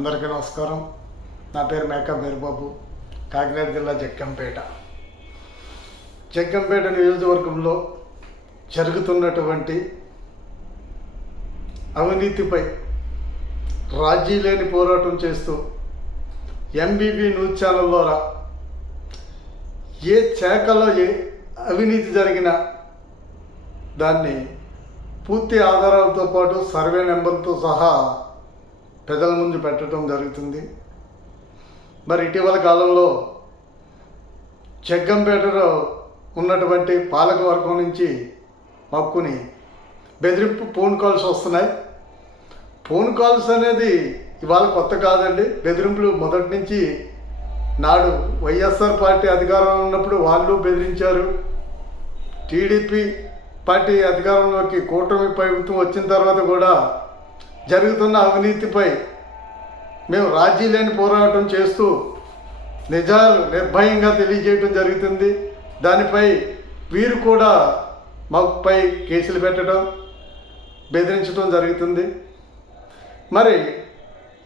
అందరికీ నమస్కారం. నా పేరు మేకా మీరుబాబు కాకినాడ జిల్లా జగ్గంపేట. జగ్గంపేట నియోజకవర్గంలో జరుగుతున్నటువంటి అవినీతిపై రాజీ లేని పోరాటం చేస్తూ ఎంబీబీ న్యూస్ ఛానల్ ద్వారా ఏ శాఖలో ఏ అవినీతి జరిగినా దాన్ని పూర్తి ఆధారాలతో పాటు సర్వే నెంబర్తో సహా ప్రజల ముందు పెట్టడం జరుగుతుంది. మరి ఇటీవల కాలంలో చెగ్గంపేటలో ఉన్నటువంటి పాలకవర్గం నుంచి మక్కుని బెదిరింపు ఫోన్ కాల్స్ వస్తున్నాయి. ఫోన్ కాల్స్ అనేది ఇవాళ కొత్త కాదండి. బెదిరింపులు మొదటి నుంచి నాడు వైఎస్ఆర్ పార్టీ అధికారంలో ఉన్నప్పుడు వాళ్ళు బెదిరించారు. టీడీపీ పార్టీ అధికారంలోకి కూటమి ప్రభుత్వం వచ్చిన తర్వాత కూడా జరుగుతున్న అవినీతిపై మేము రాజీ లేని పోరాటం చేస్తూ నిజాలు నిర్భయంగా తెలియజేయటం జరుగుతుంది. దానిపై వీరు కూడా మాపై కేసులు పెట్టడం బెదిరించడం జరుగుతుంది. మరి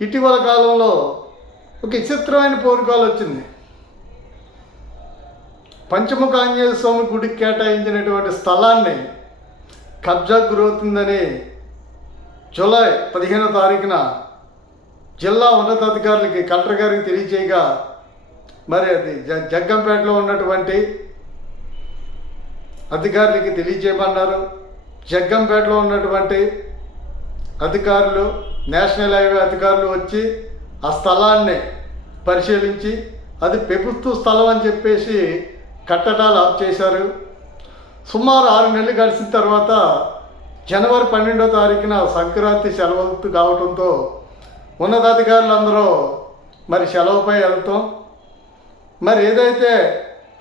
ఇటీవల కాలంలో ఒక విచిత్రమైన పోరుకాలు వచ్చింది. పంచముఖ ఆంజనేయ స్వామి గుడికి కేటాయించినటువంటి స్థలాన్ని కబ్జా గురవుతుందని జూలై పదిహేనో తారీఖున జిల్లా ఉన్నతాధికారులకి కలెక్టర్ గారికి తెలియచేయగా మరి అది జ జగ్గంపేటలో ఉన్నటువంటి అధికారులకి తెలియచేయమన్నారు జగ్గంపేటలో ఉన్నటువంటి అధికారులు నేషనల్ హైవే అధికారులు వచ్చి ఆ స్థలాన్ని పరిశీలించి అది ప్రభుత్వ స్థలం అని చెప్పేసి కట్టడాలు ఆఫ్ చేశారు. సుమారు ఆరు నెలలు గడిచిన తర్వాత జనవరి పన్నెండో తారీఖున సంక్రాంతి సెలవు కావడంతో ఉన్నతాధికారులందరూ మరి సెలవుపై వెళ్తాం. మరి ఏదైతే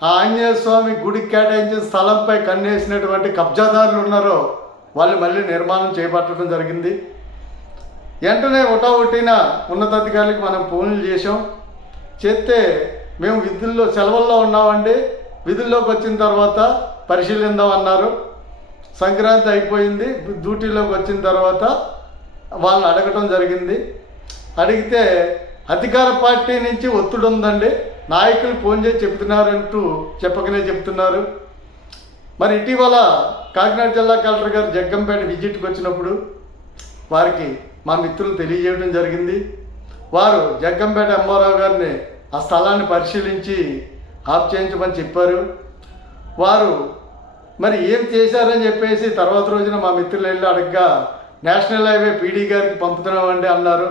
ఆ ఆంజనేయ స్వామి గుడికి కేటాయించిన స్థలంపై కన్నేసినటువంటి కబ్జాదారులు ఉన్నారో వాళ్ళు మళ్ళీ నిర్మాణం చేపట్టడం జరిగింది. వెంటనే ఒట్టిన ఉన్నతాధికారులకు మనం ఫోన్లు చేసాం చేస్తే మేము విధుల్లో సెలవుల్లో ఉన్నామండి. విధుల్లోకి వచ్చిన తర్వాత పరిశీలిద్దాం అన్నారు. సంక్రాంతి అయిపోయింది డ్యూటీలోకి వచ్చిన తర్వాత వాళ్ళని అడగటం జరిగింది. అడిగితే అధికార పార్టీ నుంచి ఒత్తిడి ఉందండి. నాయకులు ఫోన్ చేసి చెప్తున్నారంటూ చెప్పకనే చెప్తున్నారు. మరి ఇటీవల కాకినాడ జిల్లా కలెక్టర్ గారు జగ్గంపేట విజిట్కి వచ్చినప్పుడు వారికి మా మిత్రులు తెలియజేయడం జరిగింది. వారు జగ్గంపేట అమ్మారావు గారిని ఆ స్థలాన్ని పరిశీలించి ఆఫ్ చేయించమని చెప్పారు. వారు మరి ఏం చేశారని చెప్పేసి తర్వాత రోజున మా మిత్రులు వెళ్ళి అడగ్గా నేషనల్ హైవే పీడీ గారికి పంపుతున్నామండి అన్నారు.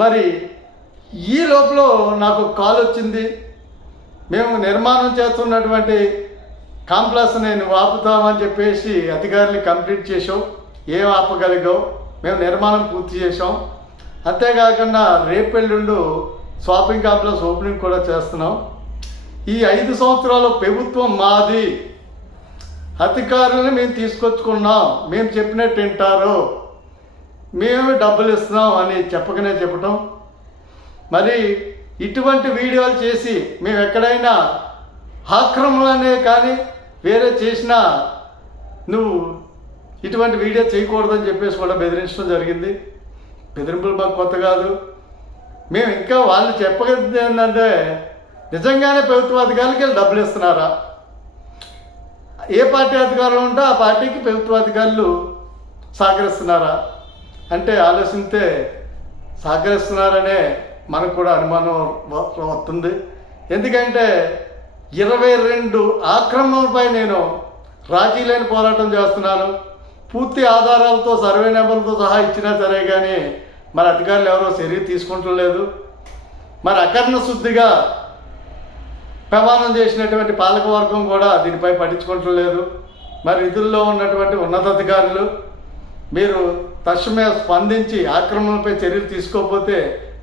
మరి ఈ లోపల నాకు కాల్ వచ్చింది. మేము నిర్మాణం చేస్తున్నటువంటి కాంప్లెక్స్ నేను ఆపుతామని చెప్పేసి అధికారులు కంప్లీట్ చేసాం ఏం ఆపగలిగావు మేము నిర్మాణం పూర్తి చేసాం అంతేకాకుండా రేపెల్లుండు షాపింగ్ కాంప్లెక్స్ ఓపెనింగ్ కూడా చేస్తున్నాం. ఈ ఐదు సంవత్సరాలు ప్రభుత్వం మాది అధికారులను మేము తీసుకొచ్చుకున్నాం. మేము చెప్పినట్టు వింటారు. మేము డబ్బులు ఇస్తున్నాం అని చెప్పకనే చెప్పటం. మరి ఇటువంటి వీడియోలు చేసి మేము ఎక్కడైనా ఆక్రమణనే కానీ వేరే చేసినా నువ్వు ఇటువంటి వీడియో చేయకూడదని చెప్పేసి కూడా బెదిరించడం జరిగింది. బెదిరింపులు మాకు కొత్త కాదు. మేము ఇంకా వాళ్ళు చెప్పగలిగింది ఏంటంటే నిజంగానే ప్రభుత్వ అధికారులకి వీళ్ళు డబ్బులు ఇస్తున్నారా? ఏ పార్టీ అధికారంలో ఉంటే ఆ పార్టీకి ప్రభుత్వ అధికారులు సహకరిస్తున్నారా? అంటే ఆలోచిస్తే సహకరిస్తున్నారనే మనకు కూడా అనుమానం వస్తుంది. ఎందుకంటే ఇరవై రెండు ఆక్రమణలపై నేను రాజీ లేని పోరాటం చేస్తున్నాను. పూర్తి ఆధారాలతో సర్వే నెంబర్లతో సహా ఇచ్చినా సరే కానీ మరి అధికారులు ఎవరో చర్య తీసుకుంటం లేదు మరి అకర్ణ శుద్ధిగా ప్రమాణం చేసినటువంటి పాలకవర్గం కూడా దీనిపై పట్టించుకోవటం లేదు. మరి విధుల్లో ఉన్నటువంటి ఉన్నతాధికారులు మీరు తక్షణమే స్పందించి ఆక్రమణలపై చర్యలు తీసుకోకపోతే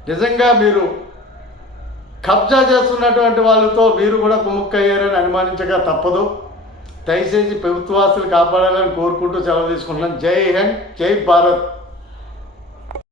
నిజంగా మీరు కబ్జా చేస్తున్నటువంటి వాళ్ళతో మీరు కూడా కుమ్ముక్కయ్యారని అనుమానించగా తప్పదు. దయచేసి ప్రభుత్వాస్తులు కాపాడాలని కోరుకుంటూ సెలవు తీసుకుంటున్నాను. జై హింద్ జై భారత్.